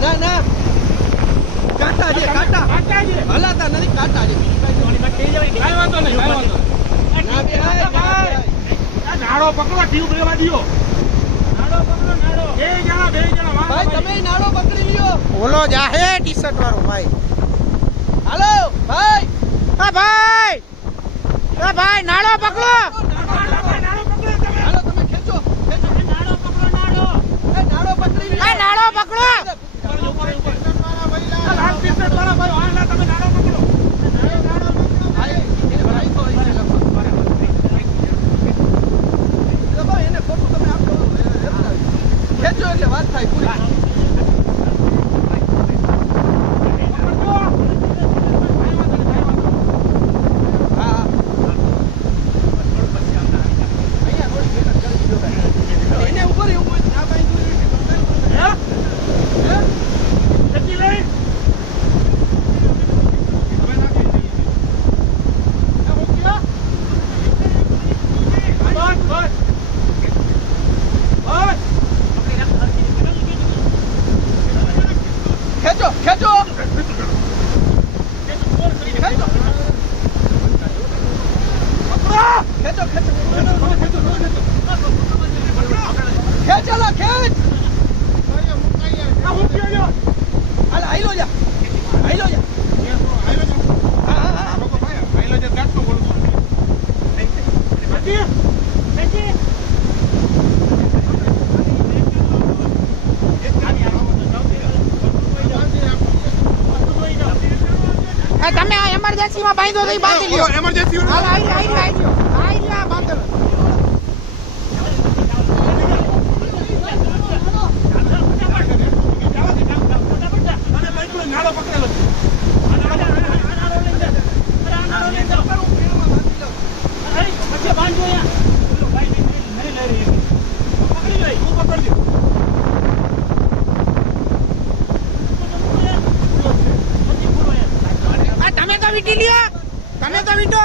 ના ના કાંટા છે કાંટા હલાતા નથી કાંટા છે ના બે આય, ના બે આય. નાડો પકડો ટ્યુબ લેવા દ્યો બે જણા બે જણા ભાઈ તમે નાડો પકડી લ્યો ઓલો જાહે ટી શર્ટ વાળો ભાઈ. હાલો ભાઈ. હા ભાઈ. આ ભાઈ નાળો પકડો હાલો તમે ખેંચો ખેંચો એ નાડો પકડી લ્યો આ નાળો પકડો આ લાલ ટી-શર્ટ વાળા ભાઈ વાહ, ના, તમે નાડો પકડો આય, એને ભરાઈ તો એને લખો. દબાવો, એને ખોટું તમે આપો, એ હેરતા. ખેંચો એટલે વાત થાય પૂરી. ખેંચો ખેંચો. ખેંચો ખેંચો. ખેંચો ખેંચેલા, ખેંચ. આ મૂકી આલ્યો. હાલ, હાઈલો જા. હાઈલો જા. હા હા હા. ખેંચી. તમે આ emergency માં બાંધો તો બાંધી લ્યો. હાલ આઈ આઈ આઈ લ્યો આઈ લ્યો આ બાંધેલો નાડો પકડેલો છે. તું પકડજે. આ તમે તો વીટી લ્યો. તમે તો વીટો